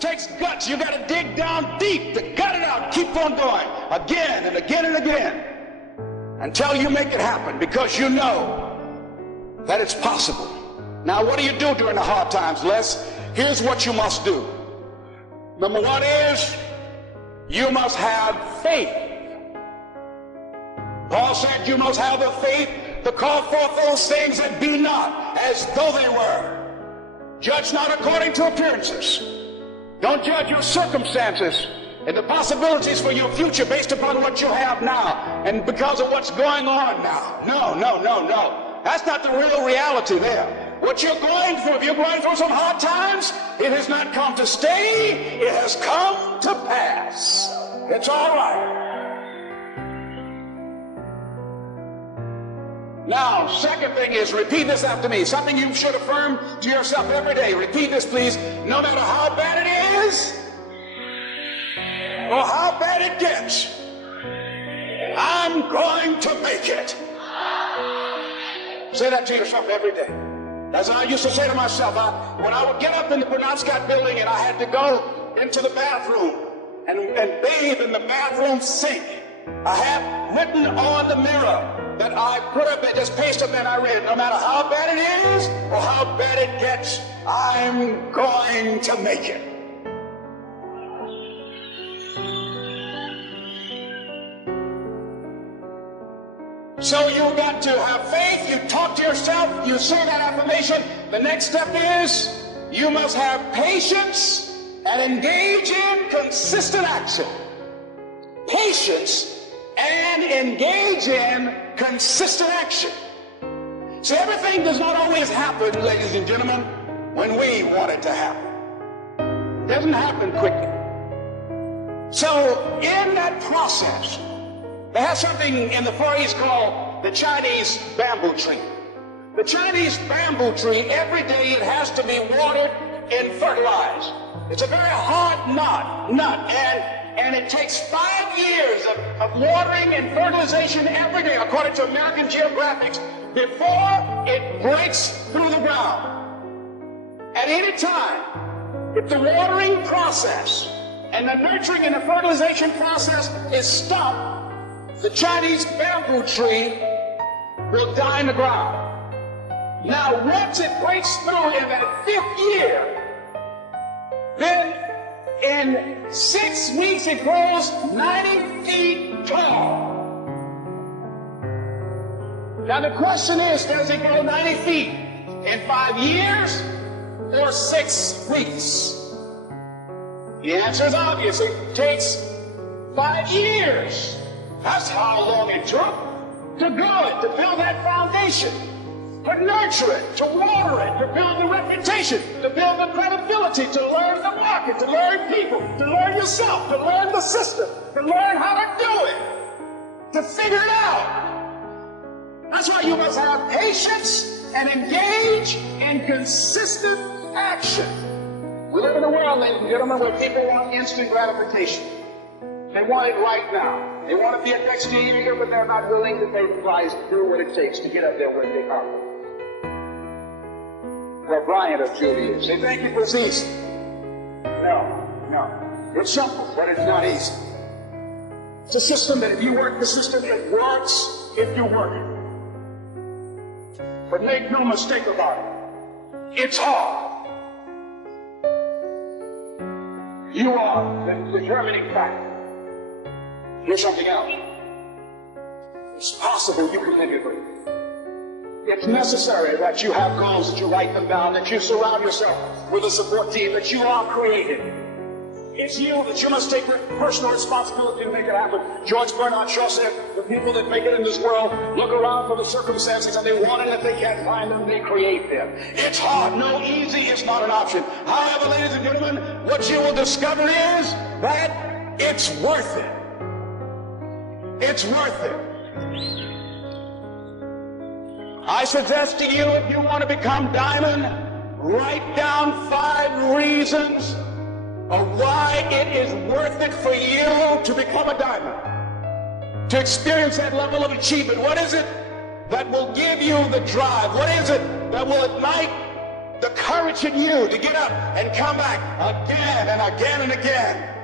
Takes guts. You got to dig down deep to gut it out. Keep on going again and again and again until you make it happen, because you know that it's possible. Now, what do you do during the hard times, Les? Here's what you must do. Number one is you must have faith. Paul said you must have the faith to call forth those things that be not as though they were. Judge not according to appearances. Don't judge your circumstances and the possibilities for your future based upon what you have now and because of what's going on now. No, no, no, no. That's not the real reality there. What you're going through, if you're going through some hard times, it has not come to stay, it has come to pass. It's all right. Now, second thing is, repeat this after me. Something you should affirm to yourself every day. Repeat this, please. No matter how bad it is, or how bad it gets, I'm going to make it. Say that to yourself every day. As I used to say to myself, when I would get up in the Penobscot building and I had to go into the bathroom and bathe in the bathroom sink, I had written on the mirror that I put up and just pasted up and I read, no matter how bad it is or how bad it gets, I'm going to make it. So you've got to have faith, you talk to yourself, you say that affirmation. The next step is you must have patience and engage in consistent action. Patience and engage in consistent action. See, everything does not always happen, ladies and gentlemen, when we want it to happen. It doesn't happen quickly. So in that process, they have something in the Far East called the Chinese bamboo tree. The Chinese bamboo tree, every day it has to be watered and fertilized. It's a very hard nut, and it takes 5 years of watering and fertilization every day, according to American Geographic, before it breaks through the ground. At any time, if the watering process and the nurturing and the fertilization process is stopped, the Chinese bamboo tree will die in the ground. Now, once it breaks through in that 5th year, then in 6 weeks it grows 90 feet tall. Now the question is, does it grow 90 feet in 5 years or 6 weeks? The answer is obvious. It takes 5 years. That's how long it took to build that foundation, to nurture it, to water it, to build the reputation, to build the credibility, to learn the market, to learn people, to learn yourself, to learn the system, to learn how to do it, to figure it out. That's why you must have patience and engage in consistent action. We live in a world, ladies and gentlemen, where people want instant gratification. They want it right now. They want to be at next year, but they're not willing to pay the price to do what it takes to get up there where they are. Well, Brian of Julie, say thank you for this easy. No. It's simple, but it's not easy. It's a system that if you work the system, it works if you work it. But make no mistake about it. It's hard. You are the determining factor. Here's something else. It's possible you can make it work. It's necessary that you have goals, that you write them down, that you surround yourself with a support team, that you are creative. It's you that you must take personal responsibility to make it happen. George Bernard Shaw said, the people that make it in this world look around for the circumstances and they want it, and if they can't find them, they create them. It's hard. No, easy is not an option. However, ladies and gentlemen, what you will discover is that it's worth it. It's worth it. I suggest to you, if you want to become diamond, write down 5 reasons of why it is worth it for you to become a diamond, to experience that level of achievement. What is it that will give you the drive? What is it that will ignite the courage in you to get up and come back again and again and again?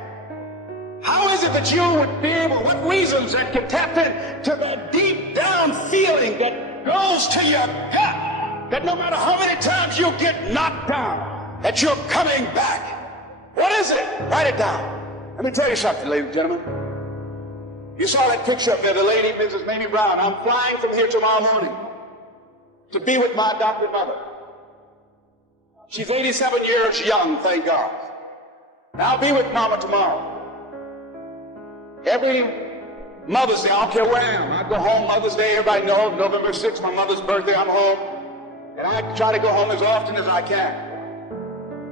How is it that you would be able, what reasons that can tap into that deep down feeling that goes to your gut, that no matter how many times you get knocked down, that you're coming back? What is it? Write it down. Let me tell you something, ladies and gentlemen. You saw that picture up there, the lady, Mrs. Mamie Brown. I'm flying from here tomorrow morning to be with my adopted mother. She's 87 years young, thank God. And I'll be with Mama tomorrow. Every Mother's Day, I don't care where I am. I go home Mother's Day, everybody knows, November 6th, my mother's birthday, I'm home. And I try to go home as often as I can.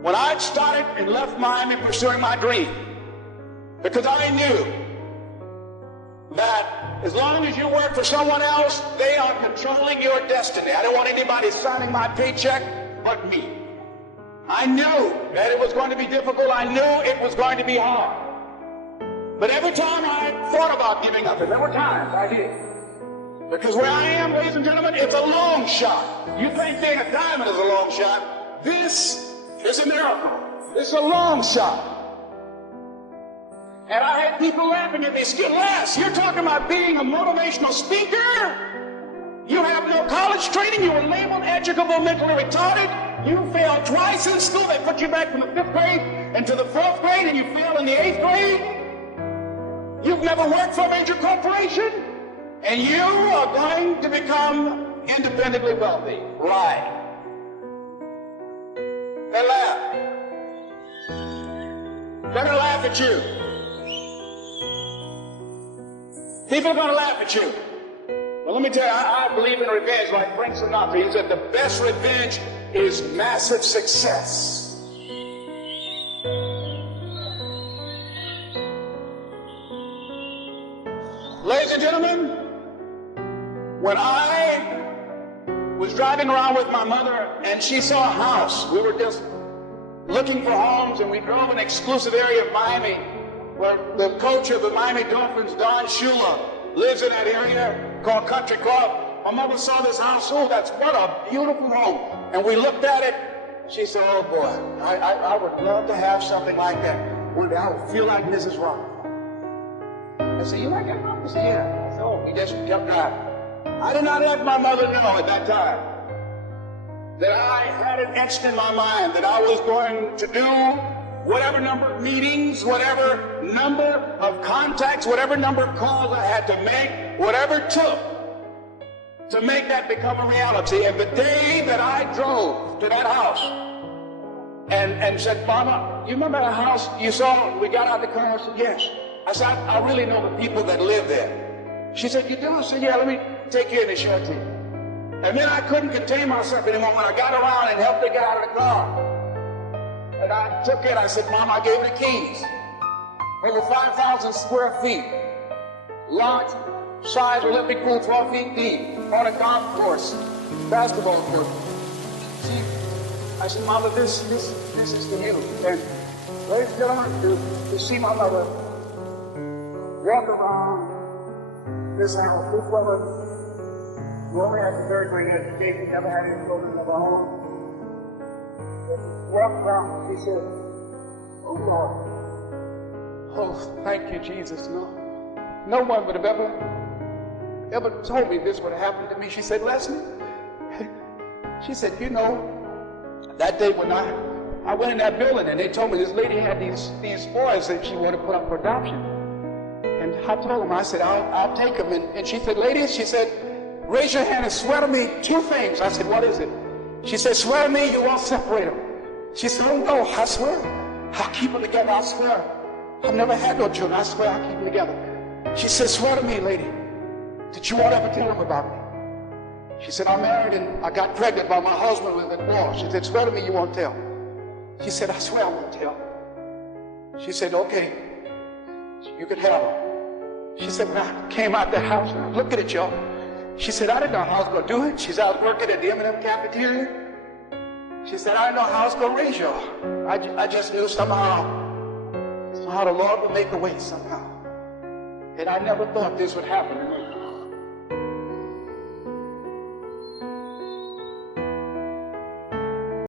When I started and left Miami pursuing my dream, because I knew that as long as you work for someone else, they are controlling your destiny. I don't want anybody signing my paycheck but me. I knew that it was going to be difficult. I knew it was going to be hard. But every time I thought about giving up, and there were times I did. Because where I am, ladies and gentlemen, it's a long shot. You think being a diamond is a long shot. This is a miracle. It's a long shot. And I had people laughing at me. Skid Les, you're talking about being a motivational speaker? You have no college training. You were labeled educable, mentally retarded. You failed twice in school. They put you back from the 5th grade into the 4th grade, and you failed in the 8th grade. You've never worked for a major corporation, and you are going to become independently wealthy. Right. They laugh. They're going to laugh at you. People are going to laugh at you. Well, let me tell you, I believe in revenge like Frank Sinatra. He said the best revenge is massive success. Ladies and gentlemen, when I was driving around with my mother and she saw a house, we were just looking for homes, and we drove an exclusive area of Miami where the coach of the Miami Dolphins, Don Shula, lives in that area called Country Club. My mother saw this house. Oh, what a beautiful home. And we looked at it. She said, oh boy, I would love to have something like that. One day I would feel like Mrs. Rock. I said, you like that house? He said, yeah. I said, oh, we just kept driving. I did not let my mother know at that time that I had it etched in my mind that I was going to do whatever number of meetings, whatever number of contacts, whatever number of calls I had to make, whatever it took to make that become a reality. And the day that I drove to that house and said, Mama, you remember that house you saw? We got out of the car. I said, yes. I said, I really know the people that live there. She said, you do? I said, yeah, let me take you in and show it to you. And then I couldn't contain myself anymore when I got around and helped her get out of the car. And I took it, I said, Mom, I gave her the keys. They were 5,000 square feet. Large size Olympic pool, 12 feet deep, on a golf course, basketball court. See, I said, Mama, this is for you. And ladies and gentlemen, to see my mother walk around this house, this woman, who only had the third grade education, never had any children of her own. Walked around, she said, oh Lord, oh thank you Jesus. No one would have ever told me this would have happened to me. She said, Leslie, she said, you know, that day when I went in that building and they told me this lady had these boys that she wanted to put up for adoption. And I told them, I said, I'll take them. And she said, ladies, she said, raise your hand and swear to me 2 things. I said, what is it? She said, swear to me you won't separate them. She said, oh no, I swear. I'll keep them together, I swear. I've never had no children, I swear I'll keep them together. She said, swear to me, lady, that you won't ever tell them about me. She said, I'm married and I got pregnant by my husband with a boy. She said, swear to me you won't tell. She said, I swear I won't tell. She said, okay, you can have her. She said, when I came out the house and I was looking at y'all, she said, I didn't know how I was going to do it. She said, I was working at the M&M cafeteria. She said, I didn't know how I was going to raise y'all. I just knew somehow the Lord would make a way somehow. And I never thought this would happen.